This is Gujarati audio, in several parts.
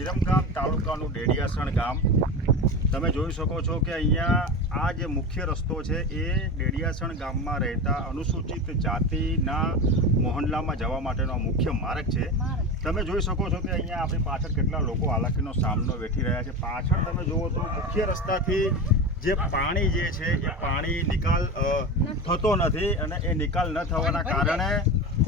વિરમગામ તાલુકાનું ડેડિયાસણ ગામ. તમે જોઈ શકો છો કે અહીંયા આ જે મુખ્ય રસ્તો છે એ ડેડિયાસણ ગામમાં રહેતા અનુસૂચિત જાતિના મોહલ્લામાં જવા માટેનો મુખ્ય માર્ગ છે. તમે જોઈ શકો છો કે અહીંયા આપણી પાછળ કેટલા લોકો હાલાકીનો સામનો વેઠી રહ્યા છે. પાછળ તમે જુઓ તો મુખ્ય રસ્તાથી જે પાણી જે છે એ પાણી નિકાલ થતો નથી અને એ નિકાલ ન થવાના કારણે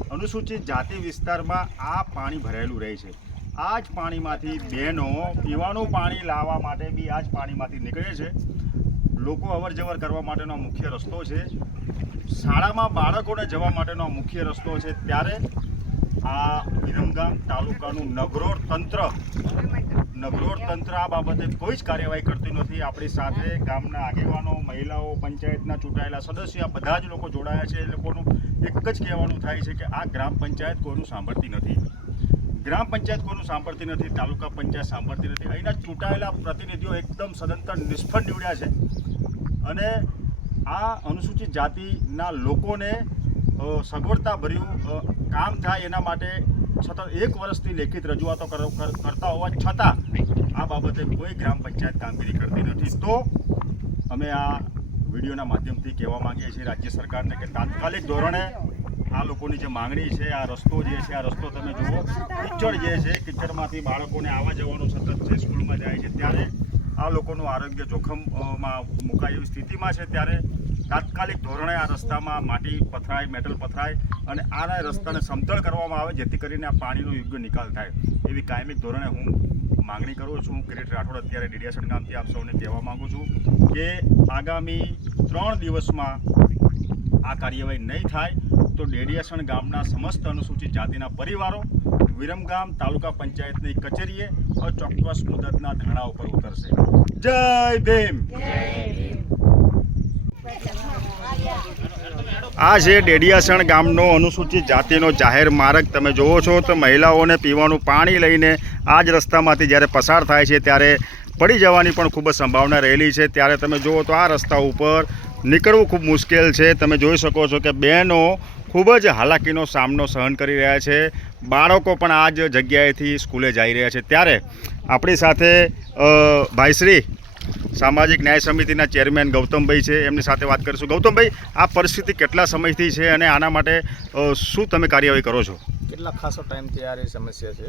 અનુસૂચિત જાતિ વિસ્તારમાં આ પાણી ભરાયેલું રહે છે. આ જ પાણીમાંથી બહેનો પીવાનું પાણી લાવવા માટે બી આ જ પાણીમાંથી નીકળે છે. લોકો અવરજવર કરવા માટેનો મુખ્ય રસ્તો છે. શાળામાં બાળકોને જવા માટેનો મુખ્ય રસ્તો છે. ત્યારે આ વિરમગામ તાલુકાનું નગરોળ તંત્ર નગરોળ તંત્ર આ બાબતે કોઈ જ કાર્યવાહી કરતી નથી. આપણી સાથે ગામના આગેવાનો, મહિલાઓ, પંચાયતના ચૂંટાયેલા સદસ્યો બધા જ લોકો જોડાયા છે. એ લોકોનું એક જ કહેવાનું થાય છે કે આ ગ્રામ પંચાયત કોઈનું સાંભળતી નથી. ગ્રામ પંચાયત કોઈનું સાંભળતી નથી, તાલુકા પંચાયત સાંભળતી નથી. અહીંના ચૂંટાયેલા પ્રતિનિધિઓ એકદમ સદંતર નિષ્ફળ નીવડ્યા છે. અને આ અનુસૂચિત જાતિના લોકોને સગવડતાભર્યું કામ થાય એના માટે છતાં એક વર્ષથી લેખિત રજૂઆતો કર- કર- કરતા હોવા છતાં આ બાબતે કોઈ ગ્રામ પંચાયત કામગીરી કરતી નથી. તો અમે આ વિડીયોના માધ્યમથી કહેવા માંગીએ છીએ રાજ્ય સરકારને કે તાત્કાલિક ધોરણે આ લોકોની જે માંગણી છે, આ રસ્તો જે છે, આ રસ્તો તમે જુઓ, કિચડ જે છે, કિચડમાંથી બાળકોને આવવા જવાનું સતત છે સ્કૂલમાં જાય છે, ત્યારે આ લોકોનું આરોગ્ય જોખમમાં મુકાય એવી સ્થિતિમાં છે, ત્યારે તાત્કાલિક ધોરણે આ રસ્તામાં માટી પથરાય, મેટલ પથરાય અને આના રસ્તાને સમતળ કરવામાં આવે, જેથી કરીને આ પાણીનો યોગ્ય નિકાલ થાય. એવી કાયમિક ધોરણે હું માંગણી કરું છું. કિરીટ રાઠોડ અત્યારે ડીડિયાસણ ગામથી આપ સૌને કહેવા માંગુ છું કે આગામી ત્રણ દિવસમાં આ કાર્યવાહી નહીં થાય. તો ડેડિયાસણ ગામના સમસ્ત અનુસૂચિત જાતિના પરિવારો વિરમગામ તાલુકા પંચાયતની કચેરીએ અચોક્કસ મુદતના ધરણા ઉપર ઉતરશે. જય ભીમ! આ છે ડેડિયાસણ ગામનો અનુસૂચિત જાતિનો જાહેર માર્ગ. તમે જોવો છો તો મહિલાઓને પીવાનું પાણી લઈને આ જ રસ્તામાંથી જ્યારે પસાર થાય છે ત્યારે પડી જવાની પણ ખૂબ જ સંભાવના રહેલી છે. ત્યારે તમે જુઓ તો આ રસ્તા ઉપર નીકળવું ખૂબ મુશ્કેલ છે. તમે જોઈ શકો છો કે બહેનો ખૂબ જ હાલાકીનો સામનો સહન કરી રહ્યા છે. બાળકો પણ આ જ જગ્યાએથી સ્કૂલે જઈ રહ્યા છે. ત્યારે આપણી સાથે ભાઈશ્રી સામાજિક ન્યાય સમિતિના ચેરમેન ગૌતમભાઈ છે. એમની સાથે વાત કરીશું. ગૌતમભાઈ, આ પરિસ્થિતિ કેટલા સમયથી છે અને આના માટે શું તમે કાર્યવાહી કરો છો? કેટલા ખાસો ટાઈમથી આ સમસ્યા છે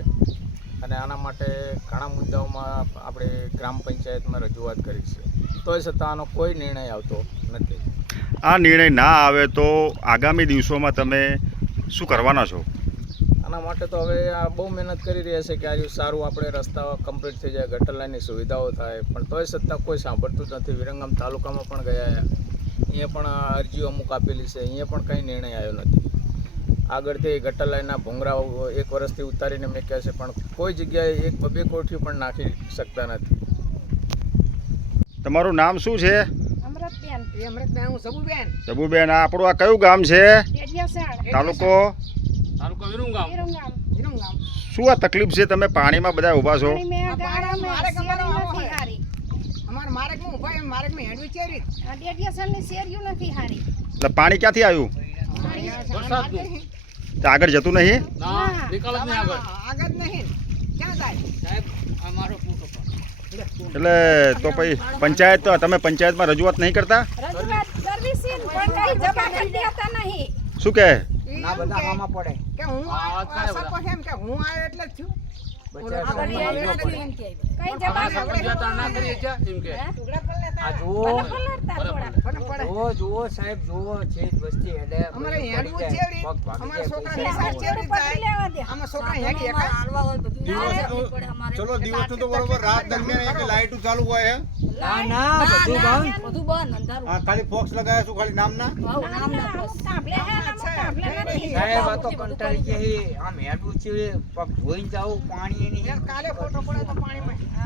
અને આના માટે ઘણા મુદ્દાઓમાં આપણે ગ્રામ પંચાયતમાં રજૂઆત કરી છે. તોય છતાં આનો કોઈ નિર્ણય આવતો નથી. આ નિર્ણય ના આવે તો આગામી દિવસોમાં તમે શું કરવાના છો? આના માટે તો હવે આ બહુ મહેનત કરી રહ્યા છે કે આજે સારું આપણે રસ્તા કમ્પ્લીટ થઈ જાય ગટર લાઇનની સુવિધાઓ થાય પણ તોય છતાં કોઈ સાંભળતું જ નથી. વિરંગામ તાલુકામાં પણ ગયા અહીંયા પણ આ અરજીઓ અમુક આપેલી છે. અહીંયા પણ કંઈ નિર્ણય આવ્યો નથી. આગળથી ગટર લાઇનના ભૂંગરાઓ એક વર્ષથી ઉતારીને મેં કહે છે પણ કોઈ જગ્યાએ એક બે કોઠી પણ નાખી શકતા નથી. તમારું નામ શું છે? જબુબેન. આ આપણું આ કયું ગામ છે? તાલુકો? શું આ તકલીફ છે? તમે પાણીમાં બધા ઊભા છો? પાણી ક્યાંથી આવ્યું? તો આગળ જતું નહીં? ના આગળ. નહીં ક્યાં જાય? એટલે તો પછી પંચાયત તો તમે પંચાયતમાં રજૂઆત નહીં કરતા? શું કહે ના બધા આમાં પડે. કે સાહેબ જુઓ છે વસ્તી એટલે હોય. છોકરા હેડી એકા ચલો દિવસ તો બરોબર રાત દરમિયાન એક લાઈટ ચાલુ હોય છે ના ના બધું બંધ આ ખાલી ફોક્સ લગાવ્યા છું ખાલી નામના નામ ને સાહેબ આ તો કંટાળી ગયા છે. આમ હેડવું છે પગ ધોઈને જાવ પાણી એની કાલે ફોટો પડે તો પાણીમાં હા.